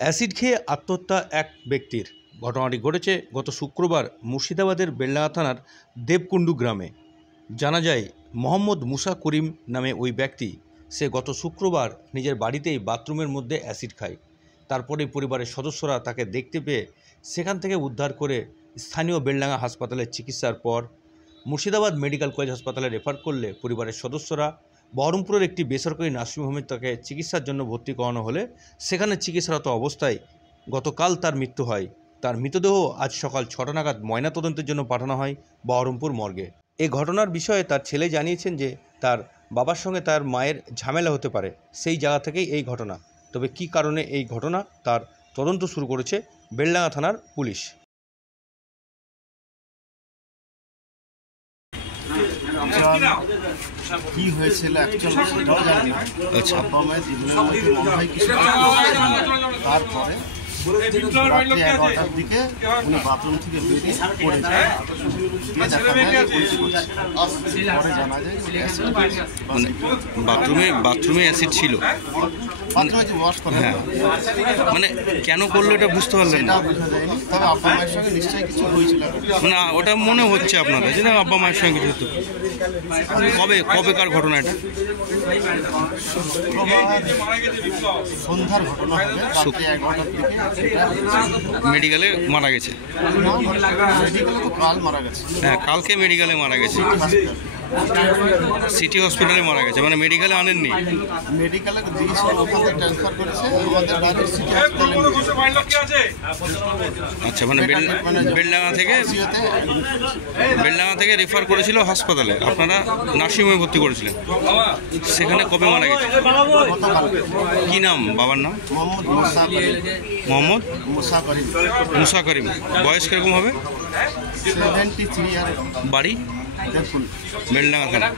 Acid খেয়ে আত্মহত্যা এক ব্যক্তির। ঘটনাটি ঘটেছে গত শুক্রবার মুর্শিদাবাদের বেলডাঙ্গা থানার দেবকুণ্ডু গ্রামে। জানা যায়, মোহাম্মদ মুসা করিম নামে ওই ব্যক্তি, সে গত শুক্রবার নিজের বাড়িতেই বাথরুমের মধ্যে অ্যাসিড খায়। তারপরে পরিবারের সদস্যরা তাকে দেখতে পেয়ে সেখান থেকে উদ্ধার করে স্থানীয় বেলডাঙ্গা হাসপাতালে চিকিৎসার পর মুর্শিদাবাদ মেডিকেল কলেজ হাসপাতালে রেফার করলে পরিবারের সদস্যরা বহরমপুরের একটি বেসরকারি নার্সিংহোমে তাকে চিকিৎসার জন্য ভর্তি করানো হলে সেখানে চিকিৎসারত অবস্থায় গতকাল তার মৃত্যু হয়। তার মৃতদেহ আজ সকাল ৬টা নাগাদ ময়নাতদন্তের জন্য পাঠানো হয় বহরমপুর মর্গে। এই ঘটনার বিষয়ে তার ছেলে জানিয়েছেন যে তার বাবার সঙ্গে তার মায়ের ঝামেলা হতে পারে, সেই জায়গা থেকেই এই ঘটনা। তবে কী কারণে এই ঘটনা তার তদন্ত শুরু করেছে বেলডাঙ্গা থানার পুলিশ। কি হয়েছিল অ্যাকচুয়ালি সেটাও জানি না। আব্বা মায়ের জীবনের মধ্যে মনে হয় কিছু। তারপরে রাত্রি 11টার দিকে উনি বাথরুম থেকে বেরিয়ে পড়ে যায়। পরে জানা যায় বাথরুমে অ্যাসিড ছিল। বাথরুমে যে ওয়াশ করে, হ্যাঁ, মানে কেন করলো এটা বুঝতে পারলেন না? সেটা বোঝা যায়নি। তবে আব্বা মায়ের সঙ্গে নিশ্চয়ই কিছু হয়েছিল না, ওটা মনে হচ্ছে আপনার কাছে না আব্বা মায়ের সঙ্গে কিছু। কবেকার ঘটনা এটা? সন্ধ্যার ঘটনা হবে, রাত্রি 11টার দিকে। মেডিকেলে মারা গেছে? মেডিকেলে তো কাল মারা গেছে। হ্যাঁ, কালকে মেডিকেলে মারা গেছে। সিটি হসপিটালে মারা গেছে, মানে মেডিকেলে আনেননি? মেডিকেলে দিয়েছিল, ওখান থেকে ট্রান্সফার করেছে আমাদের ডাইরেক্ট সিটি হসপিটালে। আচ্ছা, মানে বেলডাঙ্গা থেকে রেফার করেছিল হাসপাতালে, আপনারা নার্সিংহোমে ভর্তি করেছিলেন। সেখানে কবে মারা গেছে? কি নাম বাবার নাম? মোহাম্মদ মুসা করিম। বয়স কিরকম হবে? 73 ইয়ার। বাড়ি? দেখুন বেলডাঙ্গা থানা।